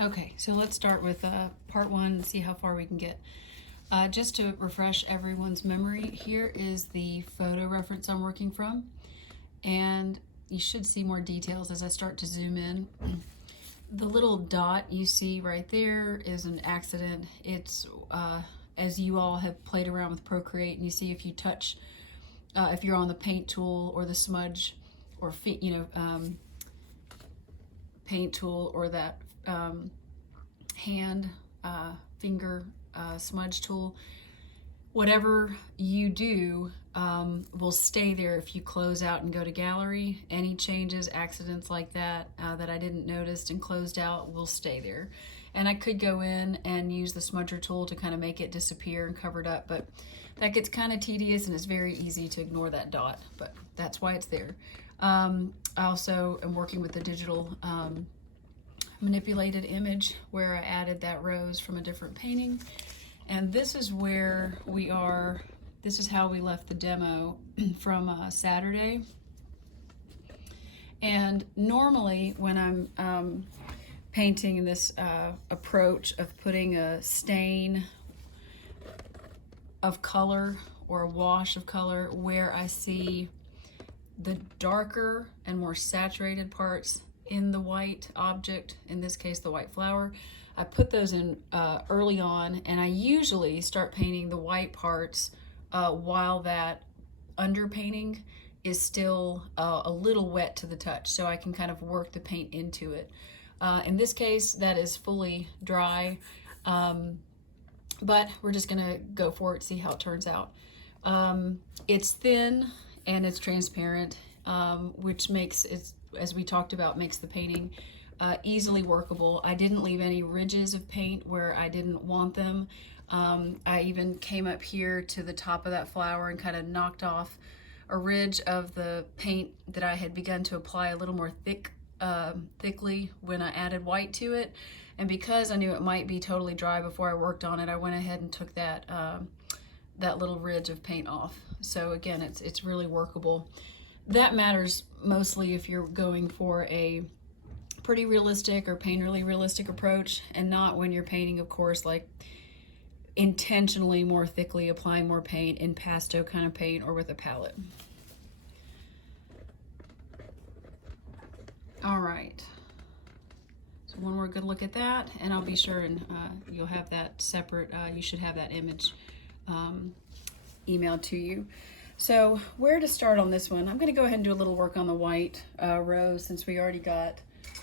Okay, so let's start with part one and see how far we can get. Just to refresh everyone's memory, here is the photo reference I'm working from, and you should see more details as I start to zoom in. The little dot you see right there is an accident. It's as you all have played around with Procreate, and you see if you touch, if you're on the paint tool or the smudge or paint tool or that hand, finger smudge tool, whatever you do will stay there if you close out and go to gallery. Any changes, accidents like that that I didn't notice and closed out will stay there. And I could go in and use the smudger tool to kind of make it disappear and cover it up, but that gets kind of tedious and it's very easy to ignore that dot, but that's why it's there. I also am working with the digital manipulated image where I added that rose from a different painting. And this is where we are. This is how we left the demo from Saturday. And normally when I'm painting this approach of putting a stain of color or a wash of color where I see the darker and more saturated parts in the white object, in this case the white flower, I put those in early on, and I usually start painting the white parts while that underpainting is still a little wet to the touch, so I can kind of work the paint into it. In this case, that is fully dry, but we're just gonna go for it, see how it turns out. It's thin and it's transparent, which makes it, as we talked about, makes the painting easily workable. I didn't leave any ridges of paint where I didn't want them. I even came up here to the top of that flower and kind of knocked off a ridge of the paint that I had begun to apply a little more thickly when I added white to it. And because I knew it might be totally dry before I worked on it, I went ahead and took that that little ridge of paint off. So again, it's really workable. That matters mostly if you're going for a pretty realistic or painterly realistic approach, and not when you're painting, of course, like intentionally more thickly applying more paint in pasto kind of paint or with a palette. All right, so one more good look at that, and I'll be sure and you'll have that separate, you should have that image emailed to you. So where to start on this one? I'm going to go ahead and do a little work on the white rose, since we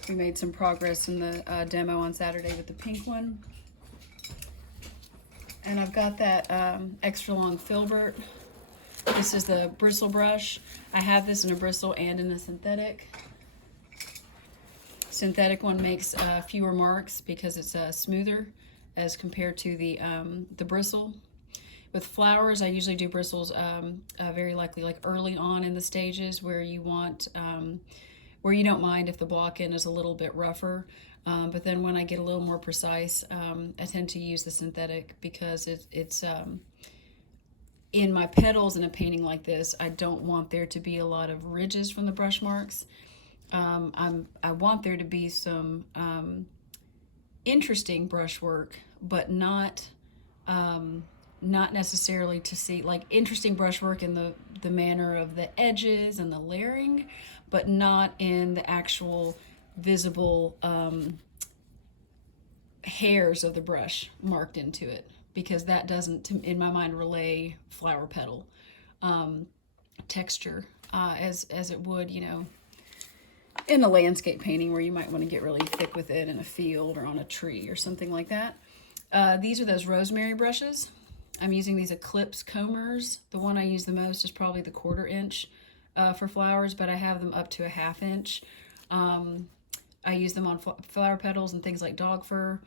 made some progress in the demo on Saturday with the pink one. And I've got that extra long filbert. This is the bristle brush. I have this in a bristle and in a synthetic. Synthetic one makes fewer marks because it's smoother as compared to the bristle. With flowers, I usually do bristles very likely like early on in the stages where you want, where you don't mind if the block end is a little bit rougher. But then when I get a little more precise, I tend to use the synthetic because it's in my petals in a painting like this, I don't want there to be a lot of ridges from the brush marks. I want there to be some interesting brushwork, but not necessarily to see like interesting brushwork in the manner of the edges and the layering, but not in the actual visible hairs of the brush marked into it, because that doesn't, in my mind, relay flower petal texture as it would, you know, in a landscape painting where you might want to get really thick with it in a field or on a tree or something like that. These are those rosemary brushes. I'm using these Eclipse combers. The one I use the most is probably the 1/4 inch for flowers, but I have them up to a 1/2 inch. I use them on flower petals and things like dog fur.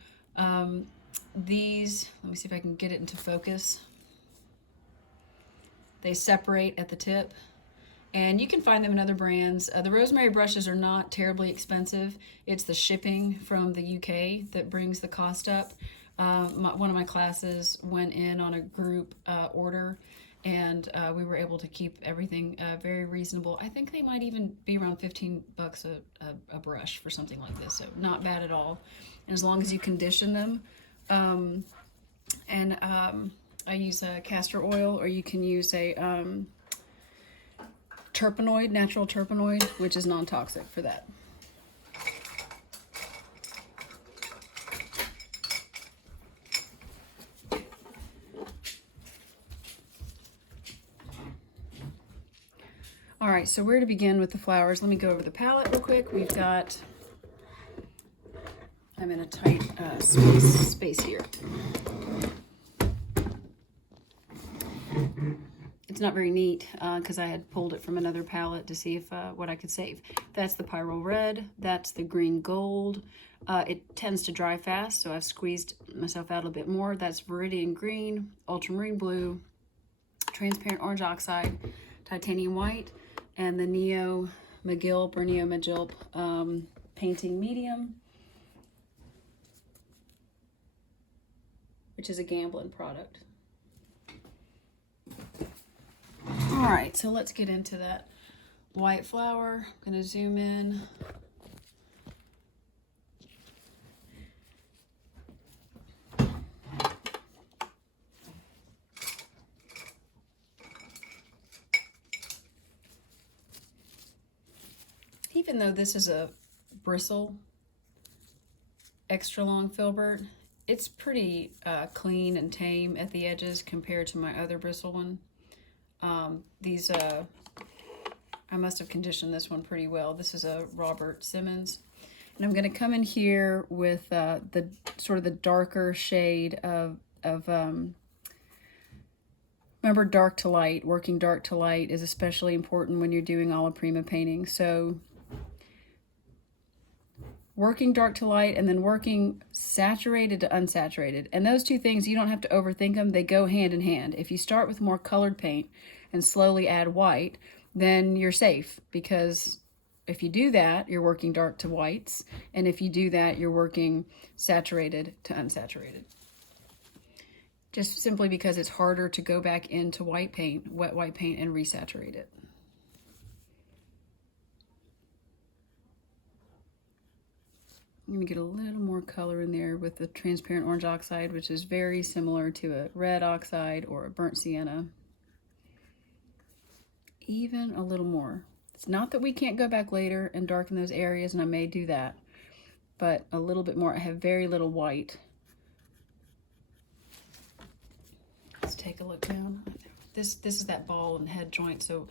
These, let me see if I can get it into focus. They separate at the tip, and you can find them in other brands. The rosemary brushes are not terribly expensive. It's the shipping from the UK that brings the cost up. One of my classes went in on a group order, and we were able to keep everything very reasonable. I think they might even be around $15 a brush for something like this, so not bad at all. And as long as you condition them, I use a castor oil, or you can use a terpenoid, natural terpenoid, which is non-toxic for that. All right, so where to begin with the flowers? Let me go over the palette real quick. We've got, I'm in a tight space here. It's not very neat because I had pulled it from another palette to see if what I could save. That's the Pyrrole Red, that's the Green Gold. It tends to dry fast, so I've squeezed myself out a bit more. That's Viridian Green, Ultramarine Blue, Transparent Orange Oxide, Titanium White, and the Neo McGilp or Neo Magilp Painting Medium, which is a Gamblin product. All right, so let's get into that white flower. I'm going to zoom in. Even though this is a bristle extra long filbert, it's pretty clean and tame at the edges compared to my other bristle one. I must have conditioned this one pretty well. This is a Robert Simmons. And I'm going to come in here with the sort of the darker shade of remember, dark to light. Working dark to light is especially important when you're doing alla prima painting. So working dark to light and then working saturated to unsaturated. And those two things, you don't have to overthink them. They go hand in hand. If you start with more colored paint and slowly add white, then you're safe, because if you do that, you're working dark to whites. And if you do that, you're working saturated to unsaturated. Just simply because it's harder to go back into white paint, wet white paint, and resaturate it. I'm going to get a little more color in there with the transparent orange oxide, which is very similar to a red oxide or a burnt sienna. Even a little more. It's not that we can't go back later and darken those areas, and I may do that, but a little bit more. I have very little white. Let's take a look down. This is that ball and head joint, so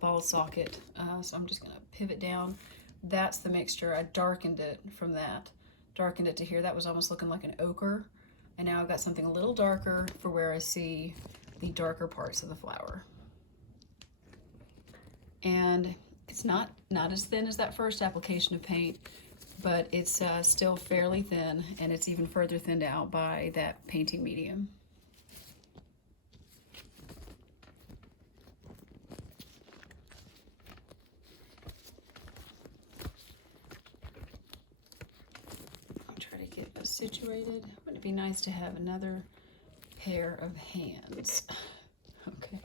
ball socket. So I'm just going to pivot down. That's the mixture. I darkened it from that. Darkened it to here. That was almost looking like an ochre. And now I've got something a little darker for where I see the darker parts of the flower. And it's not as thin as that first application of paint, but it's still fairly thin, and it's even further thinned out by that painting medium. Situated. Wouldn't it be nice to have another pair of hands? Okay.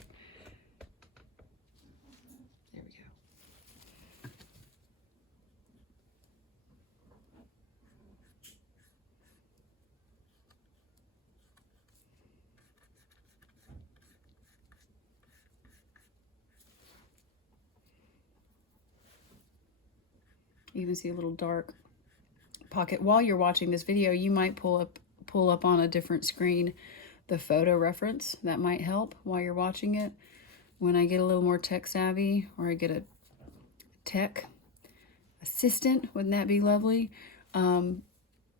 There we go. You can see a little dark pocket. While you're watching this video, you might pull up on a different screen the photo reference. That might help while you're watching it. When I get a little more tech savvy, or I get a tech assistant, wouldn't that be lovely?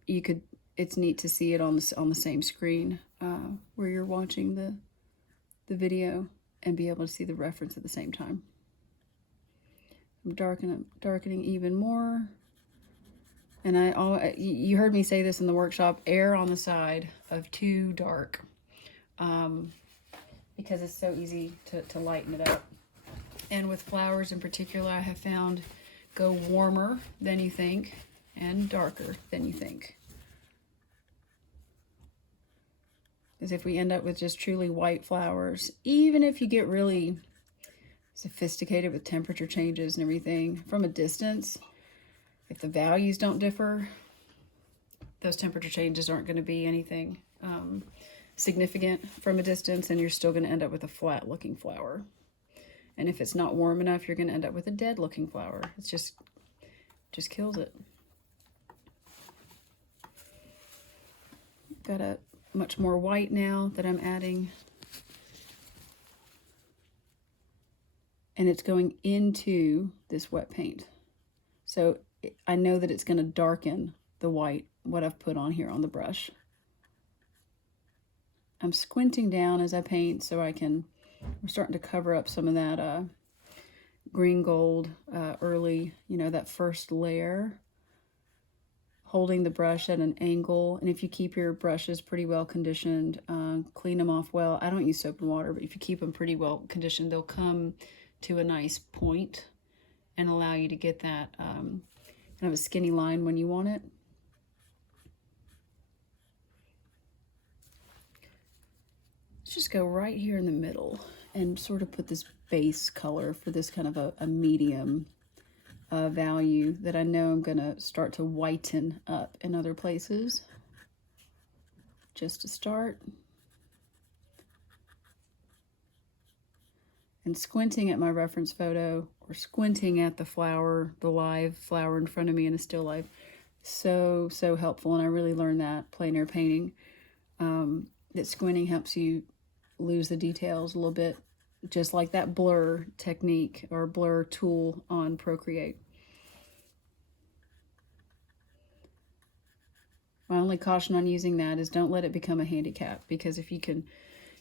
It's neat to see it on the same screen where you're watching the video, and be able to see the reference at the same time. I'm darkening even more. And you heard me say this in the workshop, err on the side of too dark, because it's so easy to lighten it up. And with flowers in particular, I have found go warmer than you think and darker than you think. Because if we end up with just truly white flowers, even if you get really sophisticated with temperature changes and everything from a distance, if the values don't differ, those temperature changes aren't going to be anything significant from a distance, and you're still going to end up with a flat looking flower. And if it's not warm enough, you're going to end up with a dead looking flower. It's just kills it. Got a much more white now that I'm adding. And it's going into this wet paint. So I know that it's going to darken the white, what I've put on here on the brush. I'm squinting down as I paint so we're starting to cover up some of that green gold early, that first layer. Holding the brush at an angle, and if you keep your brushes pretty well conditioned, clean them off well. I don't use soap and water, but if you keep them pretty well conditioned, they'll come to a nice point and allow you to get that kind of a skinny line when you want it. Let's just go right here in the middle and sort of put this base color for this kind of a medium value that I know I'm going to start to whiten up in other places. Just to start. And squinting at my reference photo or squinting at the flower, the live flower in front of me in a still life, so helpful. And I really learned that plein air painting, that squinting helps you lose the details a little bit, just like that blur technique or blur tool on Procreate. My only caution on using that is don't let it become a handicap, because if you can,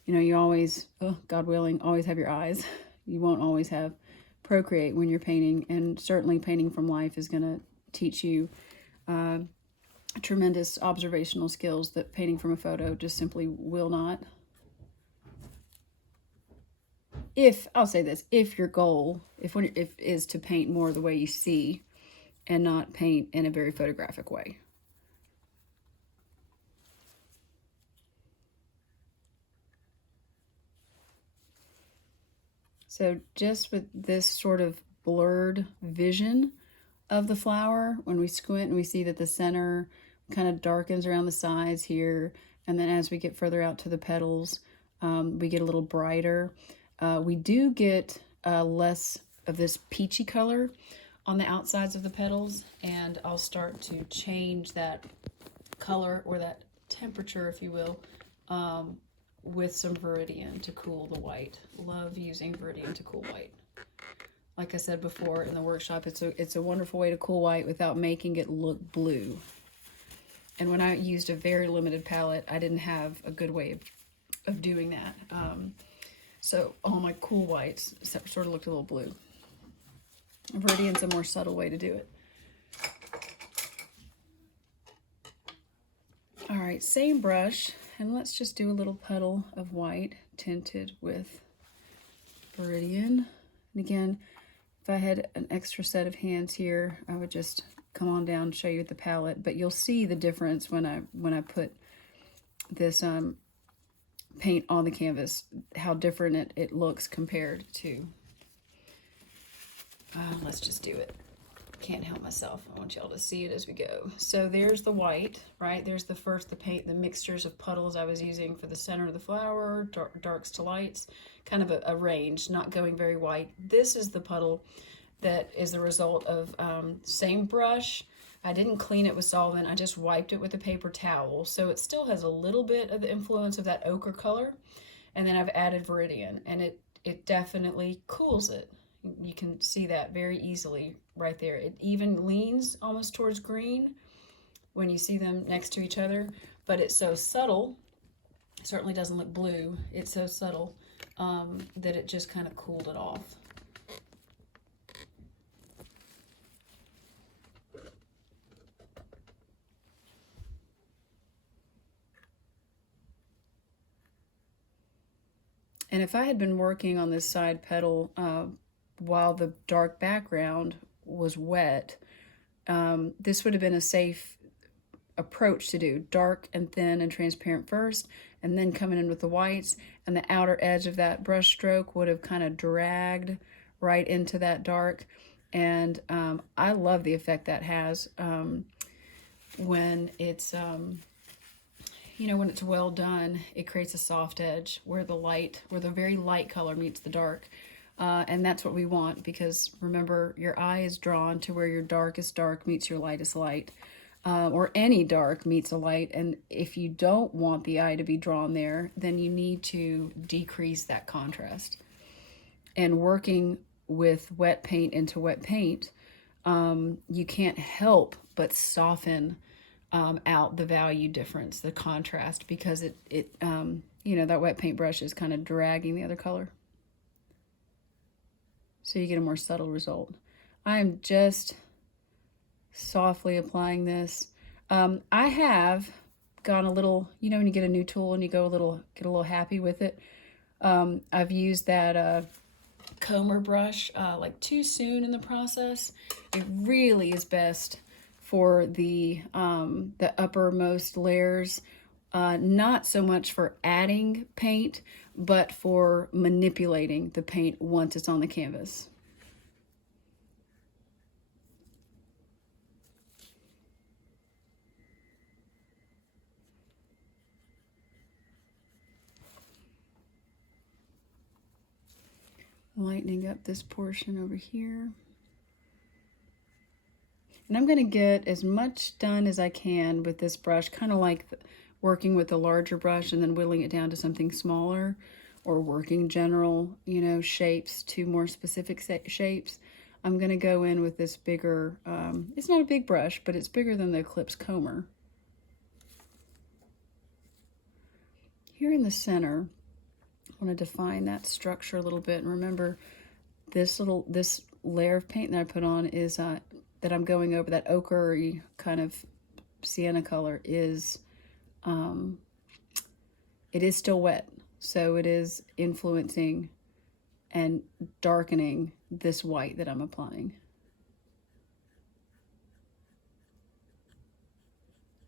you always, God willing, always have your eyes. You won't always have Procreate when you're painting, and certainly painting from life is going to teach you tremendous observational skills that painting from a photo just simply will not. I'll say this, if your goal is to paint more the way you see and not paint in a very photographic way. So just with this sort of blurred vision of the flower, when we squint and we see that the center kind of darkens around the sides here, and then as we get further out to the petals, we get a little brighter. We do get less of this peachy color on the outsides of the petals, and I'll start to change that color or that temperature, if you will, with some Viridian to cool the white. Love using Viridian to cool white. Like I said before in the workshop, it's a wonderful way to cool white without making it look blue. And when I used a very limited palette, I didn't have a good way of doing that. So all my cool whites sort of looked a little blue. Viridian's a more subtle way to do it. All right, same brush, and let's just do a little puddle of white tinted with Viridian. And again, if I had an extra set of hands here, I would just come on down and show you with the palette, but you'll see the difference when I put this paint on the canvas, how different it looks compared to, let's just do it. Can't help myself. I want y'all to see it as we go. So there's the white, right? There's the paint, the mixtures of puddles I was using for the center of the flower, darks to lights, kind of a range, not going very white. This is the puddle that is the result of same brush. I didn't clean it with solvent. I just wiped it with a paper towel. So it still has a little bit of the influence of that ochre color. And then I've added Viridian, and it definitely cools it. You can see that very easily right there. It even leans almost towards green when you see them next to each other, but it's so subtle. It certainly doesn't look blue. It's so subtle that it just kind of cooled it off. And if I had been working on this side petal while the dark background was wet, this would have been a safe approach to do, dark and thin and transparent first, and then coming in with the whites, and the outer edge of that brush stroke would have kind of dragged right into that dark. And I love the effect that has when it's when it's well done. It creates a soft edge where the very light color meets the dark. And that's what we want, because remember, your eye is drawn to where your darkest dark meets your lightest light, or any dark meets a light. And if you don't want the eye to be drawn there, then you need to decrease that contrast. And working with wet paint into wet paint, you can't help but soften out the value difference, the contrast, because that wet paint brush is kind of dragging the other color. So you get a more subtle result. I am just softly applying this. I have gone a little, when you get a new tool and you get a little happy with it. I've used that comber brush like too soon in the process. It really is best for the uppermost layers, not so much for adding paint, but for manipulating the paint once it's on the canvas. Lightening up this portion over here. And I'm going to get as much done as I can with this brush, kind of like working with a larger brush and then whittling it down to something smaller, or working general, shapes to more specific shapes. I'm going to go in with this bigger, it's not a big brush, but it's bigger than the Eclipse comber. Here in the center, I want to define that structure a little bit. And remember, this layer of paint that I put on is that I'm going over, that ochre-y kind of sienna color, is it is still wet, so it is influencing and darkening this white that I'm applying.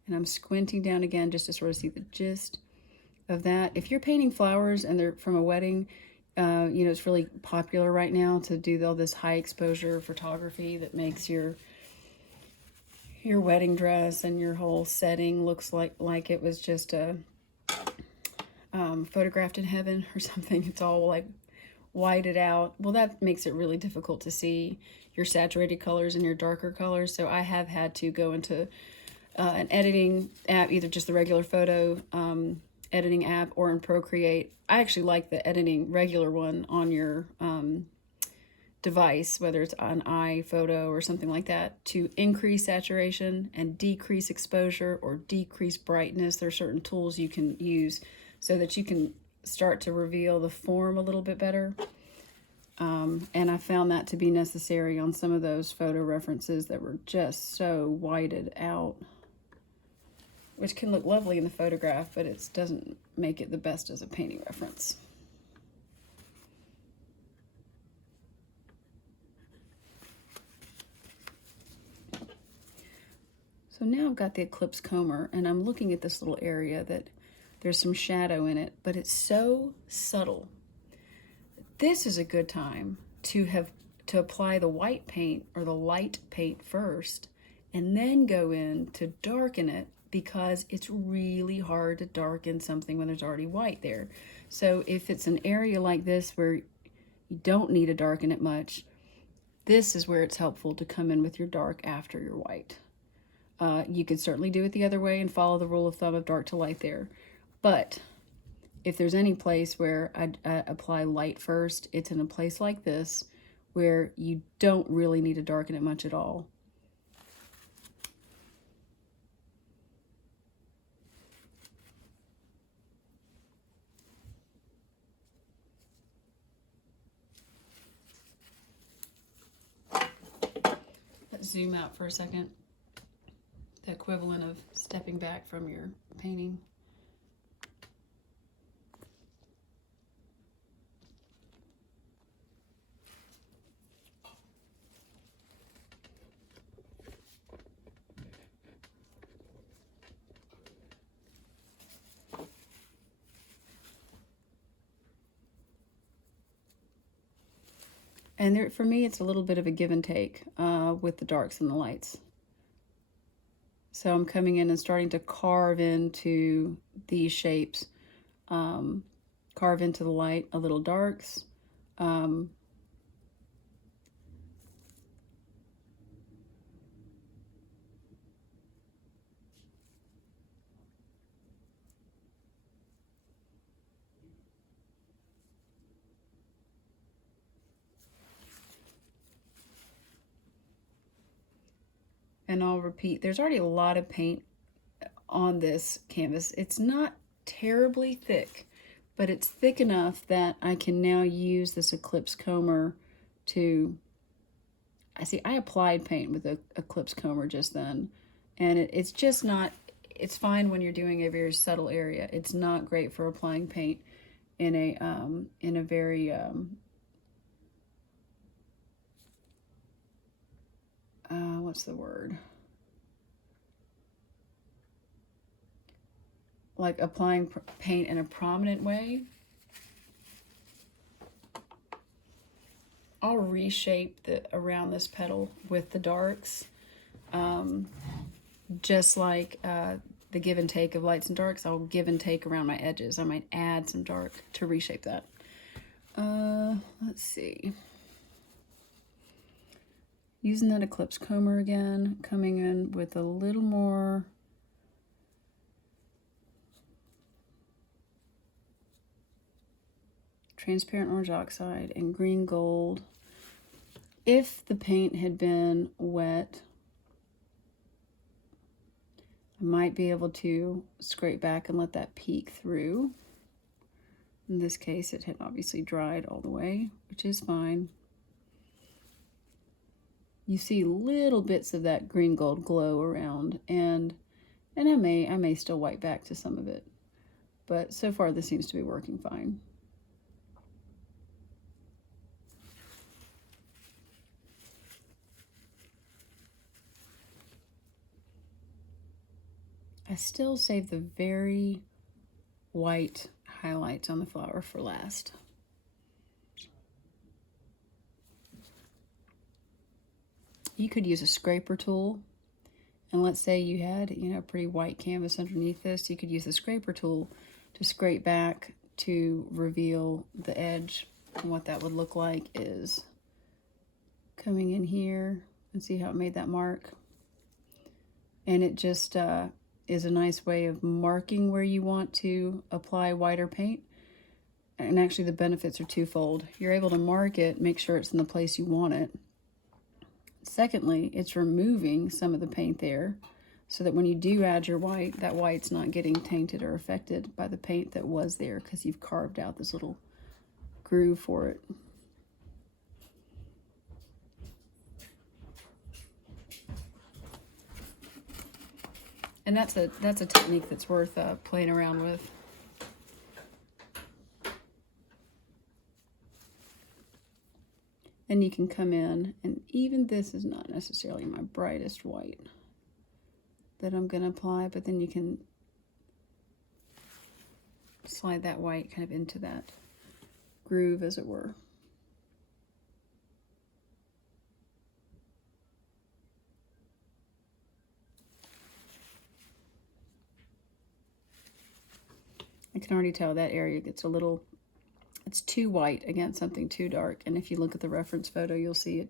And I'm squinting down again just to sort of see the gist of that. If you're painting flowers and they're from a wedding, it's really popular right now to do all this high exposure photography that makes your wedding dress and your whole setting looks like it was just photographed in heaven or something. It's all like whited out. Well, that makes it really difficult to see your saturated colors and your darker colors. So I have had to go into an editing app, either just the regular photo editing app or in Procreate. I actually like the editing regular one on your device, whether it's an iPhoto or something like that, to increase saturation and decrease exposure or decrease brightness. There are certain tools you can use so that you can start to reveal the form a little bit better. And I found that to be necessary on some of those photo references that were just so whited out, which can look lovely in the photograph, but it doesn't make it the best as a painting reference. So now I've got the Eclipse comber, and I'm looking at this little area that there's some shadow in it, but it's so subtle. This is a good time to apply the white paint or the light paint first, and then go in to darken it, because it's really hard to darken something when there's already white there. So if it's an area like this where you don't need to darken it much, this is where it's helpful to come in with your dark after your white. You could certainly do it the other way and follow the rule of thumb of dark to light there. But if there's any place where I apply light first, it's in a place like this where you don't really need to darken it much at all. Let's zoom out for a second. The equivalent of stepping back from your painting. And there, for me, it's a little bit of a give and take with the darks and the lights. So I'm coming in and starting to carve into these shapes, carve into the light a little darks. And I'll repeat, there's already a lot of paint on this canvas. It's not terribly thick, but it's thick enough that I can now use this Eclipse comber to, I applied paint with a Eclipse comber just then, and it's just not, it's fine when you're doing a very subtle area. It's not great for applying paint in a very, what's the word? Like applying paint in a prominent way. I'll reshape around this petal with the darks, just like the give and take of lights and darks. I'll give and take around my edges. I might add some dark to reshape that. Let's see. Using that Eclipse comber again, coming in with a little more transparent orange oxide and green gold. If the paint had been wet, I might be able to scrape back and let that peek through. In this case, it had obviously dried all the way, which is fine. You see little bits of that green gold glow around, and I may still wipe back to some of it, but so far this seems to be working fine. I still save the very white highlights on the flower for last. You could use a scraper tool, and let's say you had, pretty white canvas underneath this. You could use the scraper tool to scrape back to reveal the edge. And what that would look like is coming in here, and see how it made that mark. And it just is a nice way of marking where you want to apply whiter paint. And actually the benefits are twofold. You're able to mark it, make sure it's in the place you want it. Secondly, it's removing some of the paint there, so that when you do add your white, that white's not getting tainted or affected by the paint that was there, because you've carved out this little groove for it. And that's a technique that's worth playing around with. Then you can come in, and even this is not necessarily my brightest white that I'm going to apply, but then you can slide that white kind of into that groove, as it were. I can already tell that area gets a little, it's too white against something too dark. And if you look at the reference photo, you'll see it.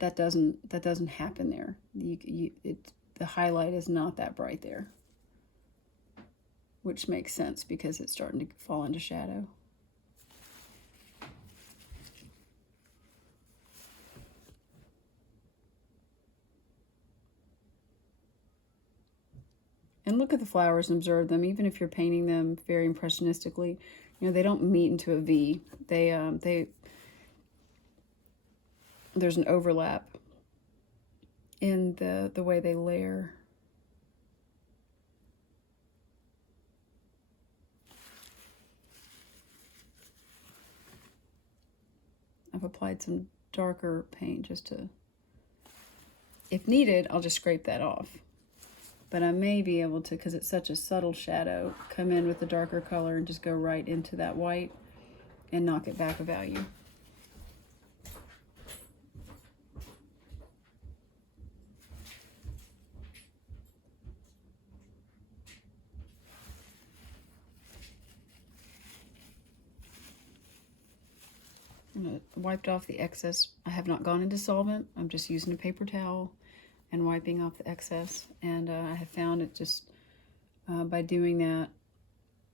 That doesn't happen there. The highlight is not that bright there, which makes sense because it's starting to fall into shadow. And look at the flowers and observe them. Even if you're painting them very impressionistically, they don't meet into a V. There's an overlap in the way they layer. I've applied some darker paint just to, if needed, I'll just scrape that off. But I may be able to, because it's such a subtle shadow, come in with the darker color and just go right into that white and knock it back a value. wiped off the excess. I have not gone into solvent. I'm just using a paper towel and wiping off the excess. And I have found it just by doing that,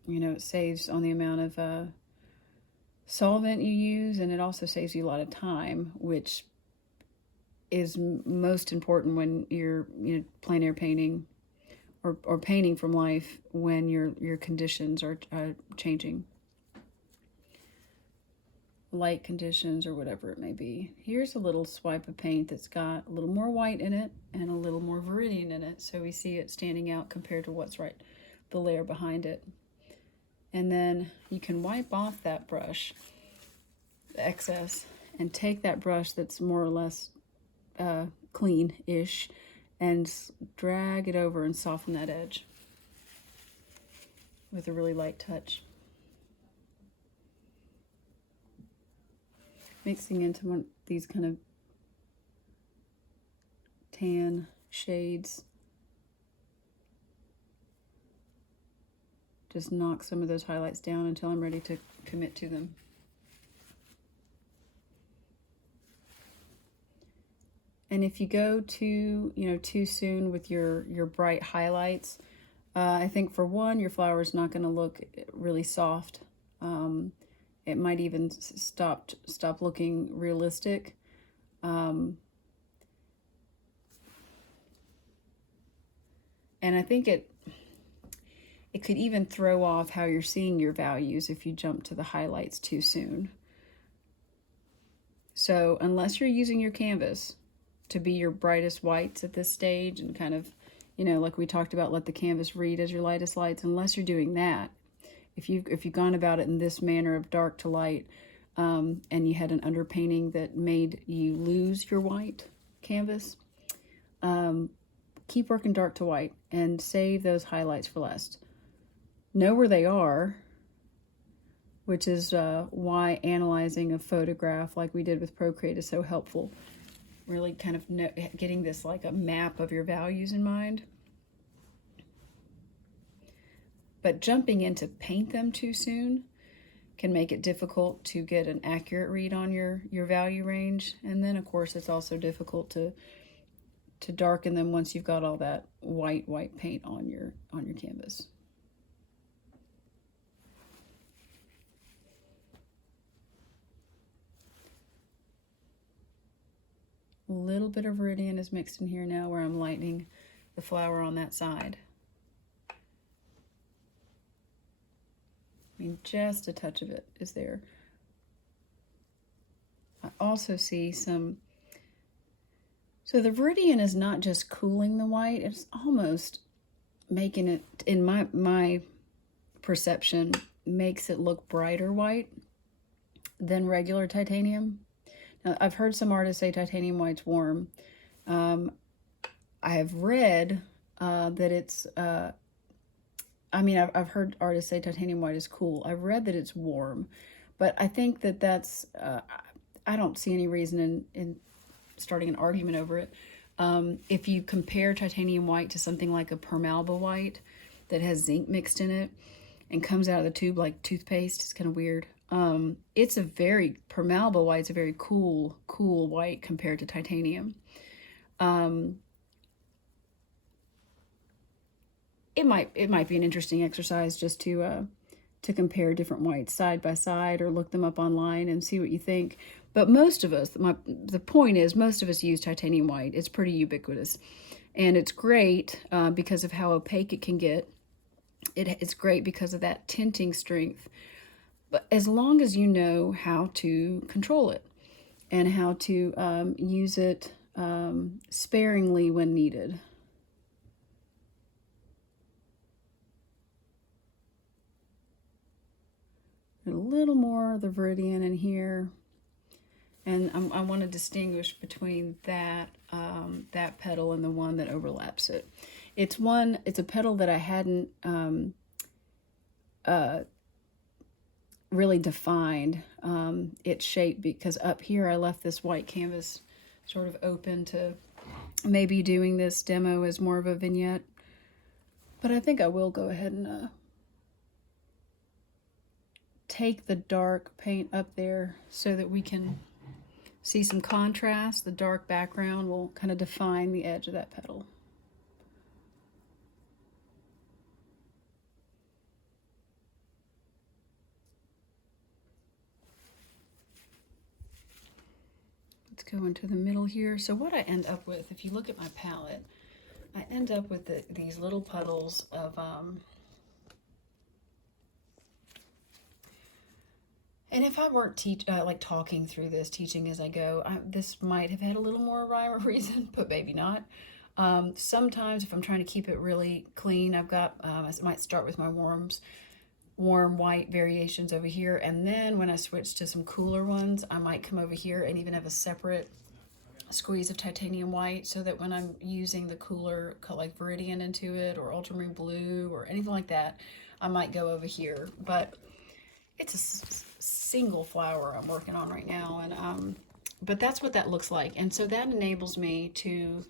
it saves on the amount of solvent you use, and it also saves you a lot of time, which is most important when you're plein air painting or painting from life when your conditions are changing. Light conditions or whatever it may be. Here's a little swipe of paint that's got a little more white in it and a little more viridian in it, so we see it standing out compared to what's the layer behind it. And then you can wipe off that brush, the excess, and take that brush that's more or less clean-ish and drag it over and soften that edge with a really light touch. Mixing into one of these kind of tan shades. Just knock some of those highlights down until I'm ready to commit to them. And if you go too soon with your bright highlights, I think for one, your flower is not going to look really soft. It might even stop looking realistic. And I think it could even throw off how you're seeing your values if you jump to the highlights too soon. So unless you're using your canvas to be your brightest whites at this stage and kind of, like we talked about, let the canvas read as your lightest lights, unless you're doing that, if you've gone about it in this manner of dark to light, and you had an underpainting that made you lose your white canvas, keep working dark to white and save those highlights for last. Know where they are, which is why analyzing a photograph like we did with Procreate is so helpful. Really kind of getting this like a map of your values in mind. But jumping in to paint them too soon can make it difficult to get an accurate read on your value range. And then of course it's also difficult to darken them once you've got all that white paint on your canvas. A little bit of viridian is mixed in here now where I'm lightening the flower on that side. I mean, just a touch of it is there. I also see some, so the viridian is not just cooling the white, it's almost making it, in my perception, makes it look brighter white than regular titanium. Now, I've heard some artists say titanium white's warm. I have read that it's, I've heard artists say titanium white is cool. I've read that it's warm, but I think that's, I don't see any reason in starting an argument over it. If you compare titanium white to something like a permalba white that has zinc mixed in it and comes out of the tube like toothpaste, it's kind of weird. It's a very, permalba white's a very cool white compared to titanium. It might be an interesting exercise just to compare different whites side by side or look them up online and see what you think. But most of us, the point is, most of us use titanium white. It's pretty ubiquitous. And it's great because of how opaque it can get. It's great because of that tinting strength. But as long as you know how to control it and how to use it sparingly when needed. A little more of the viridian in here. And I want to distinguish between that that petal and the one that overlaps it. It's a petal that I hadn't really defined its shape, because up here I left this white canvas sort of open to maybe doing this demo as more of a vignette. But I think I will go ahead and take the dark paint up there so that we can see some contrast. The dark background will kind of define the edge of that petal. Let's go into the middle here. So what I end up with, if you look at my palette, I end up with these little puddles of, and if I weren't like talking through this, teaching as I go, this might have had a little more rhyme or reason, but maybe not. Sometimes if I'm trying to keep it really clean, I've got, I might start with my warm white variations over here, and then when I switch to some cooler ones, I might come over here and even have a separate squeeze of titanium white, so that when I'm using the cooler, like Viridian into it, or ultramarine blue, or anything like that, I might go over here. But it's a single flower I'm working on right now, and but that's what that looks like. And so that enables me to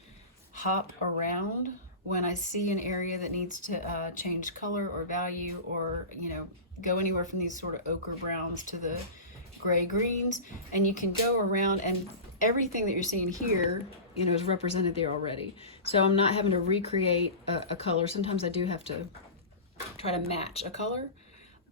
hop around when I see an area that needs to change color or value, or, you know, go anywhere from these sort of ochre browns to the gray greens. And you can go around, and everything that you're seeing here, you know, is represented there already. So I'm not having to recreate a color. Sometimes I do have to try to match a color,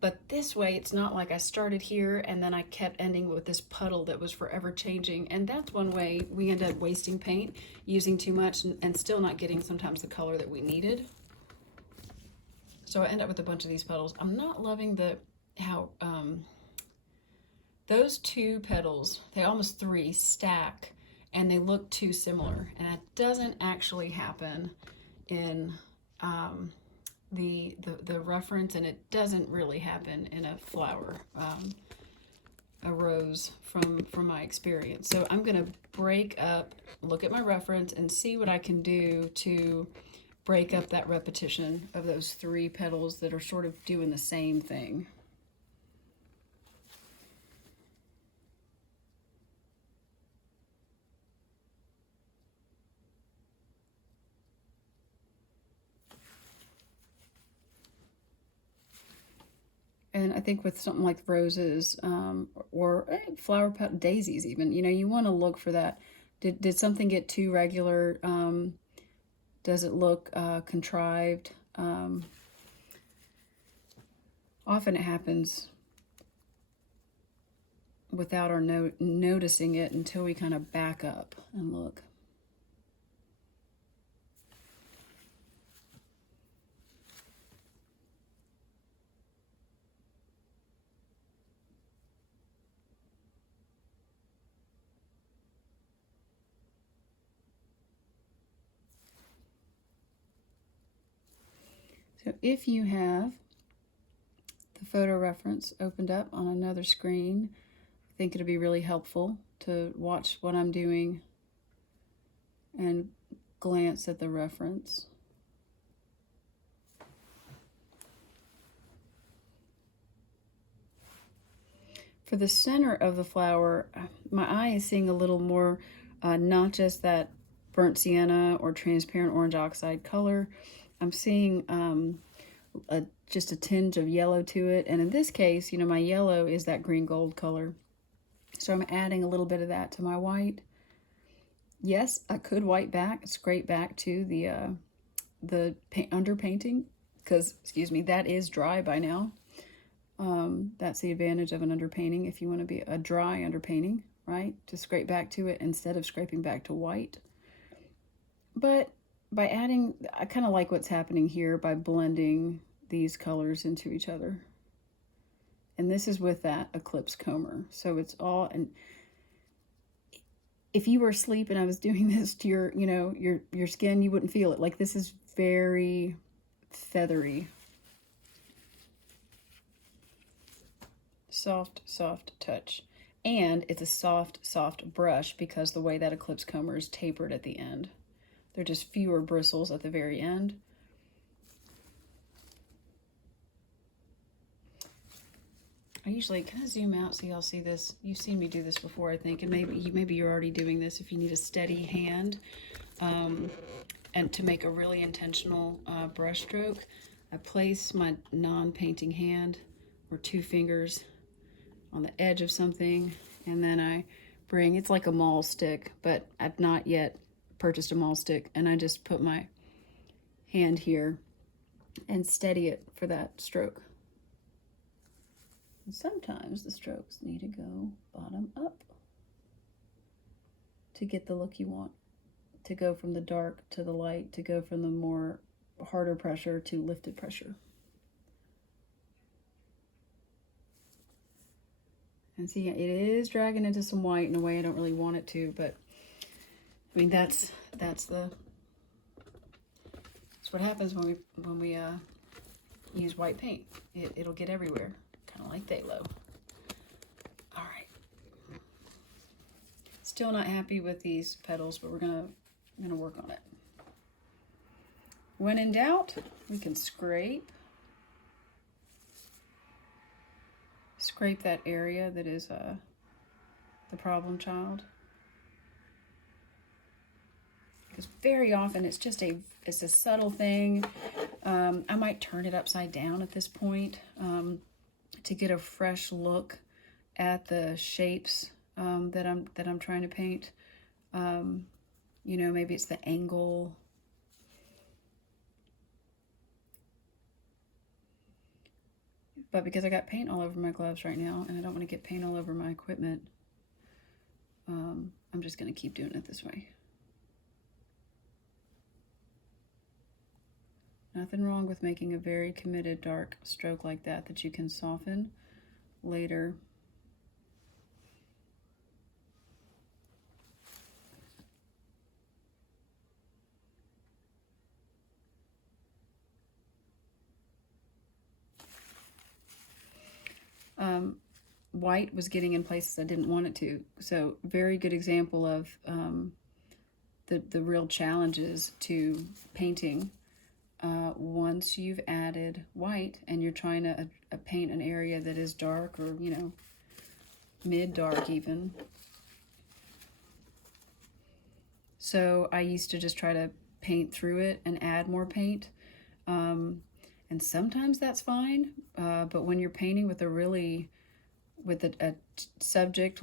but this way it's not like I started here and then I kept ending with this puddle that was forever changing. And that's one way we end up wasting paint, using too much, and still not getting sometimes the color that we needed. So I end up with a bunch of these puddles. I'm not loving how those two petals, they almost three, stack, and they look too similar. And that doesn't actually happen in the reference, and it doesn't really happen in a flower, a rose, from my experience. So I'm gonna break up, look at my reference, and see what I can do to break up that repetition of those three petals that are sort of doing the same thing. And I think with something like roses, or flower daisies even, you know, you want to look for that. Did something get too regular? Does it look contrived? Often it happens without our noticing it until we kind of back up and look. So if you have the photo reference opened up on another screen, I think it'll be really helpful to watch what I'm doing and glance at the reference. For the center of the flower, my eye is seeing a little more, not just that burnt sienna or transparent orange oxide color. I'm seeing just a tinge of yellow to it. And in this case, you know, my yellow is that green gold color. So I'm adding a little bit of that to my white. Yes, I could scrape back to the underpainting, because, excuse me, that is dry by now. That's the advantage of an underpainting, if you want to be a dry underpainting, right? To scrape back to it instead of scraping back to white. But by adding, I kind of like what's happening here by blending these colors into each other. And this is with that Eclipse comber. So it's all, and if you were asleep and I was doing this to your, you know, your skin, you wouldn't feel it. Like, this is very feathery. Soft, soft touch. And it's a soft, soft brush, because the way that Eclipse comber is tapered at the end. There are just fewer bristles at the very end. I usually, can I zoom out so y'all see this? You've seen me do this before, I think, and maybe you're already doing this if you need a steady hand, and to make a really intentional brush stroke. I place my non-painting hand, or two fingers, on the edge of something, and then I bring, it's like a maul stick, but I've not yet purchased a maul stick, and I just put my hand here and steady it for that stroke. And sometimes the strokes need to go bottom up to get the look you want, to go from the dark to the light, to go from the more harder pressure to lifted pressure. And see, it is dragging into some white in a way I don't really want it to, but I mean, that's what happens when we use white paint. It'll get everywhere, kind of like Phthalo. All right. Still not happy with these petals, but we're gonna work on it. When in doubt, we can scrape that area that is the problem child. Because very often it's just it's a subtle thing. I might turn it upside down at this point to get a fresh look at the shapes that I'm trying to paint. You know, maybe it's the angle. But because I got paint all over my gloves right now, and I don't want to get paint all over my equipment, I'm just going to keep doing it this way. Nothing wrong with making a very committed dark stroke like that you can soften later. White was getting in places I didn't want it to. So very good example of the real challenges to painting. Once you've added white and you're trying to paint an area that is dark, or, you know, mid-dark even. So I used to just try to paint through it and add more paint. And sometimes that's fine, but when you're painting with a subject